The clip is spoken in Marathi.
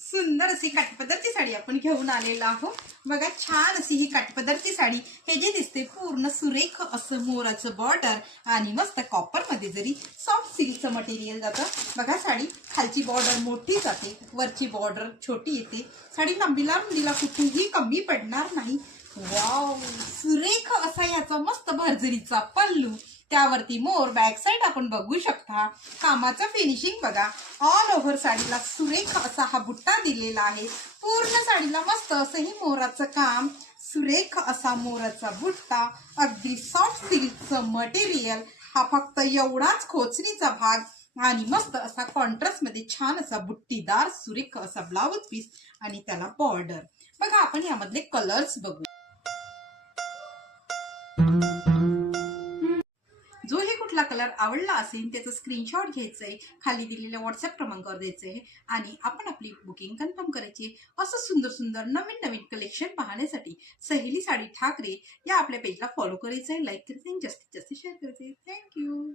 सुंदर अशी काठपदरची साडी आपण घेऊन आलेलो आहोत। बघा छान अशी ही काठपदरची साडी, हे जे दिसते पूर्ण सुरेख असं मोराचं बॉर्डर आणि मस्त कॉपर मध्ये जरी सॉफ्ट सिल्कचं मटेरियल जातं। बघा साडी खालची बॉर्डर मोठी जाते, वरची बॉर्डर छोटी येते। साडी लांबीला रुंदीला कुठेही कमी पडणार नाही। वाव, सुरेख असा याचा मस्त भरजरीचा पल्लू, त्यावरती मोर, बॅक साइड आपण बघू शकता। कामाचं फिनिशिंग बघा, ऑल ओव्हर साडीला सुरेख असा हा बुट्टा दिलेला आहे। पूर्ण साडीला मस्त असं ही मोराचं काम, सुरेख असा मोराचा बुट्टा, अगदी सॉफ्ट सिल्कचं मटेरियल। हा फक्त एवढाच खोचणीचा भाग आणि मस्त असा कॉन्ट्रास्ट मध्ये छान असा बुट्टीदार सुरेख असा ब्लाउज पीस आणि त्याला बॉर्डर। बघा आपण यामधले कलर्स बघू। जो ही कुठला कलर आवडला असेल त्याचा स्क्रीनशॉट घ्यायचंय, खाली दिलेल्या व्हॉट्सअप क्रमांकावर द्यायचंय आणि आपण आपली बुकिंग कन्फर्म करायची। असं सुंदर सुंदर नवीन नवीन कलेक्शन पाहण्यासाठी सहेली साडी ठाकरे या आपल्या पेजला फॉलो करायचंय, लाईक करायचंय, जास्तीत जास्त शेअर करायचंय। थँक्यू।